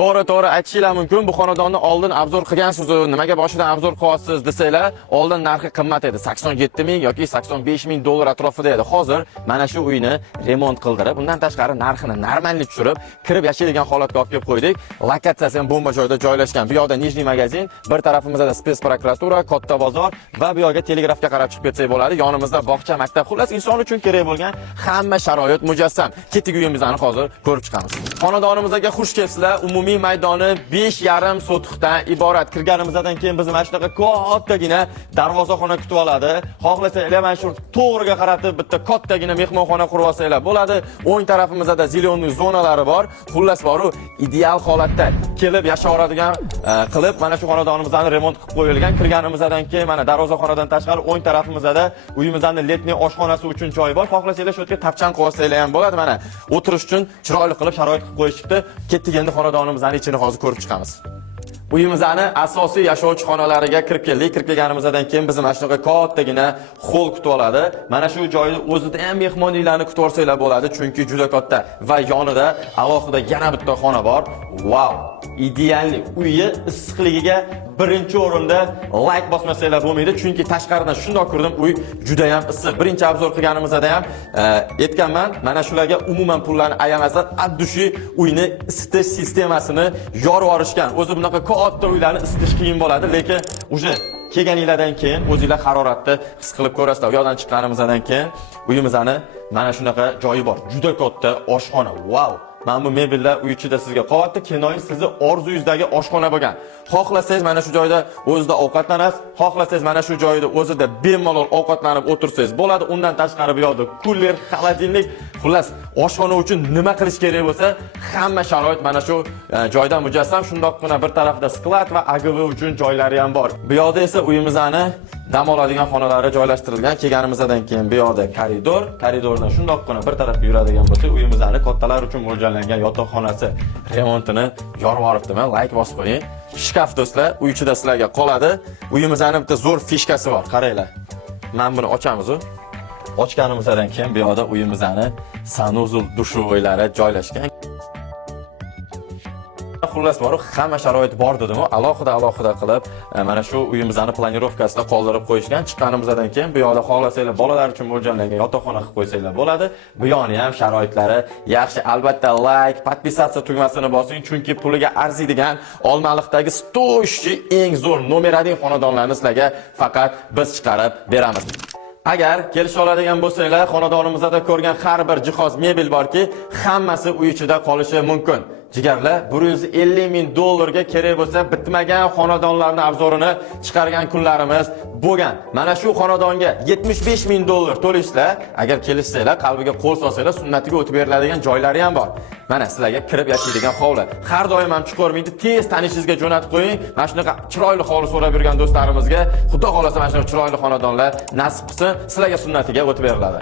To'g'ri aytishinglar mumkin. Bu xonadonni oldin obzor qilgansiz, nimaga boshidan obzor qilyapsiz desanglar, oldin narxi qimmat edi. 87 ming yoki 85 ming dollar atrofida edi. Hozir mana shu uyni remont qildirib, bundan tashqari narxini normalni tushirib, kirib yashaydigan holatga olib kelib qo'ydik. Lokatsiyasi ham bomba joyda joylashgan. Bu yoqda Nijniy magazin, bir tarafimizda spes prokuratura, katta bozor va bu yoqga telegrafga qarab chiqib ketsak bo'ladi. Yonimizda bog'cha, maktab, xullas inson uchun kerak bo'lgan hamma sharoit mujassam. Ketdik uyimizni hozir ko'rib chiqamiz. Xonadonimizga xush kelibsizlar. Umumiy maydoni 5,5 sotixdan iborat. Kirganimizdan keyin bizni mana shunaqa kattagina darvozaxona kutib oladi. Xohlasanglar mana shu to'g'riga qaratib bitta kattagina mehmonxona qurib olsanglar bo'ladi. O'ng tarafimizda zilonli zonalari bor. Xullas boru ideal holatda kelib yasha oladigan qilib mana shu xonadonimizni remont qilib qo'yilgan. Kirganimizdan keyin mana darvozaxonadan tashqari o'ng tarafimizda uyimizning letniy oshxonasi uchun joy bor. Xohlasanglar shu yerga tapchan qo'yib olsanglar ham bo'ladi. Mana o'tirish uchun chiroyli qilib sharoit qilib qo'yishibdi. Ketdik endi xonadonimizning ichini hozir ko'rib chiqamiz. Uyimizning asosiy yashovchi xonalariga kirib keldik. Kirib kelganimizdan keyin bizni mana shunaqa kattagina hol kutib oladi. Mana shu joyda o'zida ham mehmonlarni kutib olsanglar bo'ladi, chunki juda katta va yonida alohida yana bitta xona bor. Wow! Ideal uyi issiqligiga birinchi o'rinda like bosmasanglar bo'lmaydi, chunki tashqaridan shundoq ko'rdim, uy juda ham issiq. Birinchi obzor qilganimizda ham aytganman, mana shularga umuman pullarni ayamasdan addushi uyni isitish sistemasini yorib yuborishgan. O'zi bunaqa katta uylarni isitish qiyin bo'ladi, lekin uje kelganinglardan keyin o'zingizlar haroratni his qilib ko'rasizlar. U yoqdan chiqqanimizdan keyin uyimizning mana shunaqa joyi bor. Juda katta oshxona. Wow! Mana bu mebellar uy ichida sizga qo'yapti, kinoyi sizni orzuyingizdagi oshxona bo'lgan. Xohlasangiz mana shu joyda o'zida ovqatlanasiz, xohlasangiz mana shu joyda o'zida bemalol ovqatlanib o'tirsangiz bo'ladi. Undan tashqari bu yoqda kuller, xolodilnik, xullas oshxona uchun nima qilish kerak bo'lsa, hamma sharoit mana shu joyda mujassam. Shundoqqina bir tarafda sklad va AGV uchun joylari ham bor. Bu yoqda esa uyimizning dam oladigan xonalari joylashtirilgan. Kelganimizdan keyin bu yoqda koridordan shundoqqina bir tarafga yuradigan bo'lsa, uyimizning kattalar uchun mo'ljallangan yotoqxonasi remontini yorib yuboribdiman. Like bosib qo'ying. Shkaf do'stlar, uy ichida sizlarga qoladi. Uyimizning bitta zo'r fishkasi bor. Qaranglar. Mana buni ochamiz. Ochganimizdan keyin bu yoqda uyimizning sanuzul dushovoylari joylashgan. Xullas bor, hamma sharoit bor dedim-ku, alohida qilib mana shu uyimizning planirovkasida qoldirib qo'yishgan. Chiqqanimizdan keyin bu yoqda xohlasanglar bolalar uchun mo'ljallangan yotoqxona qilib qo'ysanglar bo'ladi. Bu yoni ham sharoitlari yaxshi. Albatta like, podpisatsiya tugmasini bosing, chunki puliga arziydigan Olmaliqdagi stoychi eng zo'r nomerali xonadonlarni sizlarga faqat biz chiqarib beramiz. Agar kelisha oladigan bo'lsanglar, xonadonimizda ko'rgan har bir jihoz, mebel borki, hammasi uy ichida qolishi mumkin. Jigarlar, 150 ming dollarga kerak bo'lsa, bitmagan xonadonlarning obzorini chiqargan kunlarimiz bo'lgan. Mana shu xonadonga 75 ming dollar to'lashlar, agar kelishsanglar, qalbiga qo'l solsanglar, sunnatiga o'tib beriladigan joylari ham bor. Mana sizlarga kirib yashaydigan hovli. Har doim ham chiqormaydi, tez tanishingizga jo'natib qo'ying. Mana shunaqa chiroyli hovli so'rab yurgan do'stlarimizga, xudo xolasa mana shu chiroyli xonadonlar nasib qilsin, sizlarga sunnatiga o'tib beriladi.